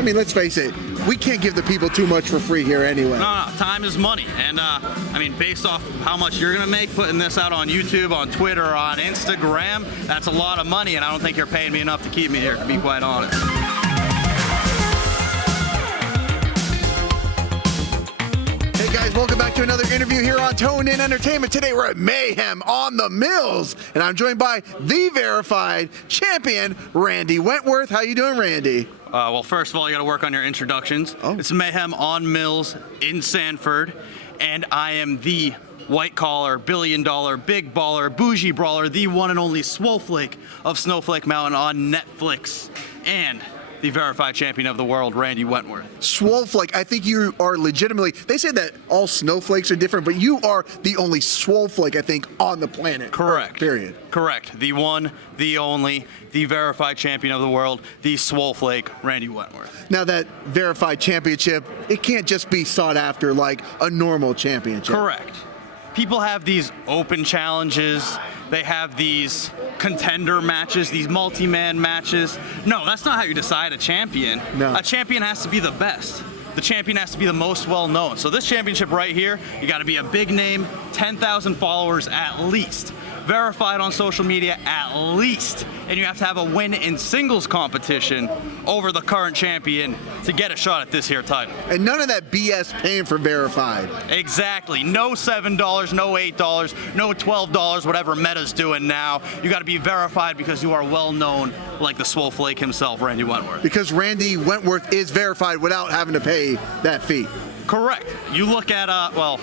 I mean, let's face it, we can't give the people too much for free here anyway. No, time is money. And I mean, based off how much you're gonna make putting this out on YouTube, on Twitter, on Instagram, that's a lot of money, and I don't think you're paying me enough to keep me here, to be quite honest. Hey guys, welcome back to another interview here on Tone In Entertainment. Today we're at Mayhem on the Mills, and I'm joined by the verified champion, Randy Wentworth. How you doing, Randy? Well, first of all, you gotta work on your introductions. Oh. It's Mayhem on Mills in Sanford, and I am the white collar, billion-dollar, big baller, bougie brawler, the one and only Snowflake of Snowflake Mountain on Netflix, and the verified champion of the world, Randy Wentworth. Snowflake, I think you are legitimately, they say that all snowflakes are different, but you are the only Snowflake, I think, on the planet. Correct. Period. Correct. The one, the only, the verified champion of the world, the Snowflake, Randy Wentworth. Now that verified championship, it can't just be sought after like a normal championship. Correct. People have these open challenges, they have these contender matches, these multi-man matches. No, that's not how you decide a champion. No. A champion has to be the best. The champion has to be the most well-known. So this championship right here, you gotta be a big name, 10,000 followers at least, verified on social media at least, and you have to have a win in singles competition over the current champion to get a shot at this here title. And none of that BS paying for verified. Exactly. No $7, no $8, no $12, whatever Meta's doing now. You got to be verified because you are well known, like the Snowflake himself, Randy Wentworth. Because Randy Wentworth is verified without having to pay that fee. Correct. You look at, well,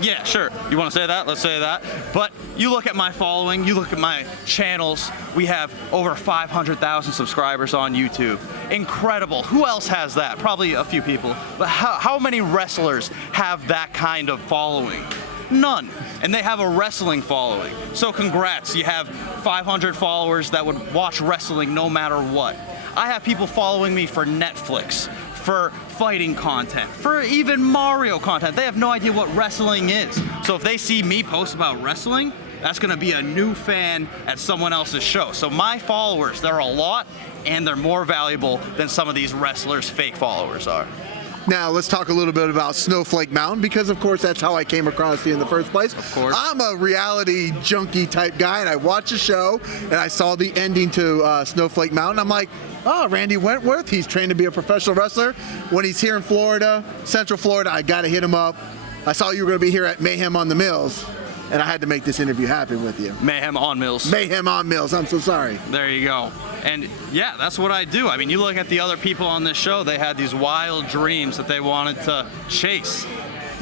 yeah, sure. You want to say that? Let's say that. But you look at my following, you look at my channels, we have over 500,000 subscribers on YouTube. Incredible. Who else has that? Probably a few people. But how many wrestlers have that kind of following? None. And they have a wrestling following. So congrats, you have 500 followers that would watch wrestling no matter what. I have people following me for Netflix, for fighting content, for even Mario content. They have no idea what wrestling is. So if they see me post about wrestling, that's gonna be a new fan at someone else's show. So my followers, they're a lot, and they're more valuable than some of these wrestlers' fake followers are. Now, let's talk a little bit about Snowflake Mountain, because of course that's how I came across you in the first place. Of course. I'm a reality junkie type guy, and I watched the show, and I saw the ending to Snowflake Mountain. I'm like, oh, Randy Wentworth, he's trained to be a professional wrestler. When he's here in Florida, Central Florida, I gotta hit him up. I saw you were gonna be here at Mayhem on the Mills, and I had to make this interview happen with you. Mayhem on Mills. Mayhem on Mills, I'm so sorry. There you go. And yeah, that's what I do. I mean, you look at the other people on this show, they had these wild dreams that they wanted to chase.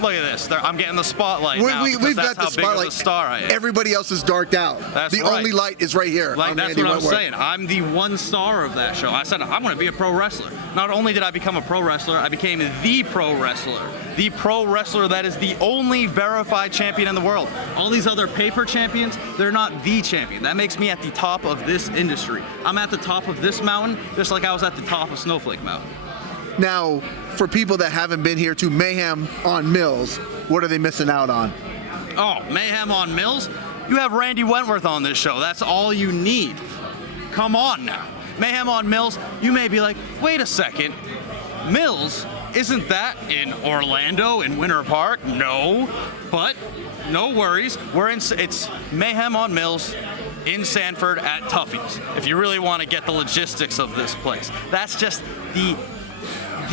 Look at this. I'm getting the spotlight now We've that's got the how big spotlight. of a star I am. Everybody else is darked out. That's the right. only light is right here. Like, on that's Randy what I'm Wentworth. saying. I'm the one star of that show. I said, I'm going to be a pro wrestler. Not only did I become a pro wrestler, I became the pro wrestler. The pro wrestler that is the only verified champion in the world. All these other paper champions, they're not the champion. That makes me at the top of this industry. I'm at the top of this mountain, just like I was at the top of Snowflake Mountain. Now, for people that haven't been here to Mayhem on Mills, what are they missing out on? Oh, Mayhem on Mills? You have Randy Wentworth on this show. That's all you need. Come on now. Mayhem on Mills, you may be like, wait a second. Mills? Isn't that in Orlando, in Winter Park? No, but no worries. It's Mayhem on Mills in Sanford at Tuffy's. If you really want to get the logistics of this place. That's just the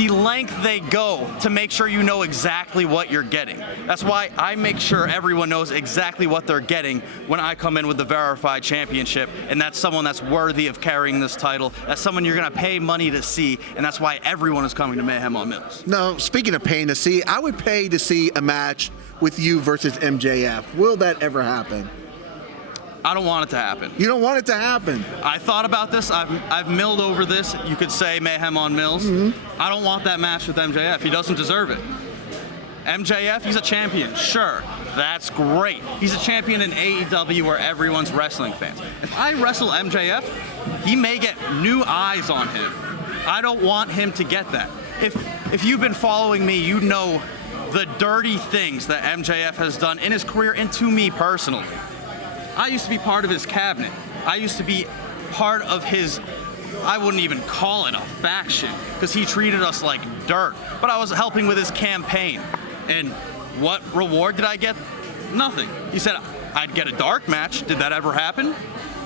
length they go to make sure you know exactly what you're getting. That's why I make sure everyone knows exactly what they're getting when I come in with the verified championship, and that's someone that's worthy of carrying this title. That's someone you're gonna pay money to see, and that's why everyone is coming to Mayhem on Mills. No, speaking of paying to see, I would pay to see a match with you versus MJF. Will that ever happen? I don't want it to happen. You don't want it to happen. I thought about this. I've milled over this. You could say Mayhem on Mills. Mm-hmm. I don't want that match with MJF. He doesn't deserve it. MJF, he's a champion. Sure, that's great. He's a champion in AEW where everyone's wrestling fans. If I wrestle MJF, he may get new eyes on him. I don't want him to get that. If you've been following me, you know the dirty things that MJF has done in his career and to me personally. I used to be part of his cabinet. I used to be part of his I wouldn't even call it a faction because he treated us like dirt. But I was helping with his campaign. And what reward did I get? Nothing. He said I'd get a dark match. Did that ever happen?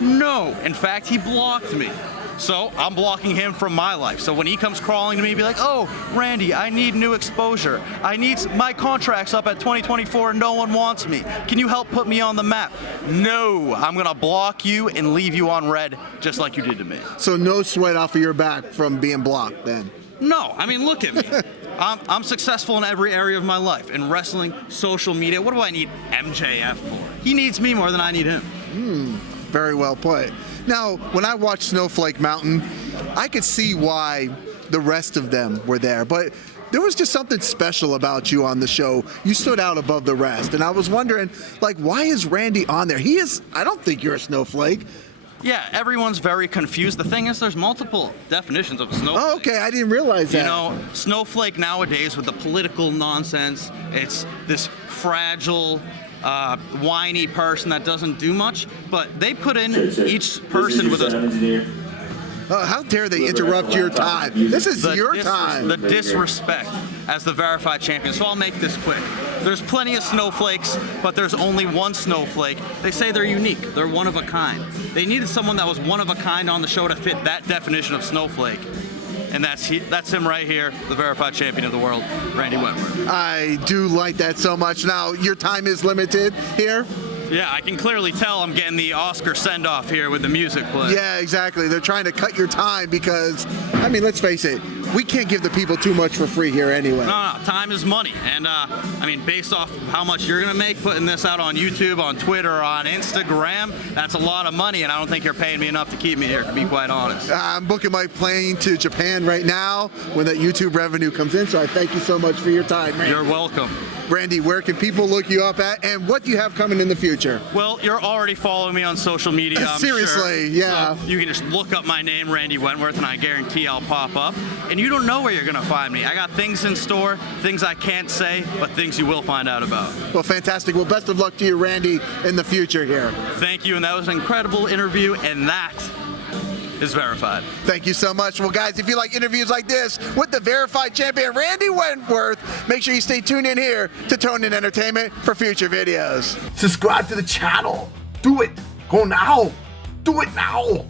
No. In fact, he blocked me. So I'm blocking him from my life. So when he comes crawling to me, be like, oh, Randy, I need new exposure. My contract's up at 2024 and no one wants me. Can you help put me on the map? No, I'm gonna block you and leave you on red just like you did to me. So no sweat off of your back from being blocked then? No, I mean, look at me. I'm successful in every area of my life. In wrestling, social media, what do I need MJF for? He needs me more than I need him. Very well put. Now, when I watched Snowflake Mountain, I could see why the rest of them were there, but there was just something special about you on the show. You stood out above the rest, and I was wondering, like, why is Randy on there? I don't think you're a snowflake. Yeah, everyone's very confused. The thing is, there's multiple definitions of a snowflake. Oh, okay, I didn't realize that. You know, snowflake nowadays with the political nonsense, it's this fragile, whiny person that doesn't do much, but they put in each person with a... How dare they interrupt your time? This is your time. The disrespect as the verified champion. So I'll make this quick. There's plenty of snowflakes, but there's only one snowflake. They say they're unique. They're one of a kind. They needed someone that was one of a kind on the show to fit that definition of snowflake. And that's him right here, the verified champion of the world, Randy Wentworth. I do like that so much. Now, your time is limited here. Yeah, I can clearly tell I'm getting the Oscar send-off here with the music play. Yeah, exactly. They're trying to cut your time because, I mean, let's face it, we can't give the people too much for free here anyway. No, time is money. And, I mean, based off how much you're going to make putting this out on YouTube, on Twitter, on Instagram, that's a lot of money, and I don't think you're paying me enough to keep me here, to be quite honest. I'm booking my plane to Japan right now when that YouTube revenue comes in, so I thank you so much for your time, Randy. You're welcome. Randy, where can people look you up at, and what do you have coming in the future? Well, you're already following me on social media, I'm Seriously, sure. yeah. So you can just look up my name, Randy Wentworth, and I guarantee I'll pop up. And you don't know where you're going to find me. I got things in store, things I can't say, but things you will find out about. Well, fantastic. Well, best of luck to you, Randy, in the future here. Thank you, and that was an incredible interview, and that is verified. Thank you so much. Well, guys, if you like interviews like this with the verified champion, Randy Wentworth, make sure you stay tuned in here to Tone In Entertainment for future videos. Subscribe to the channel. Do it. Go now. Do it now.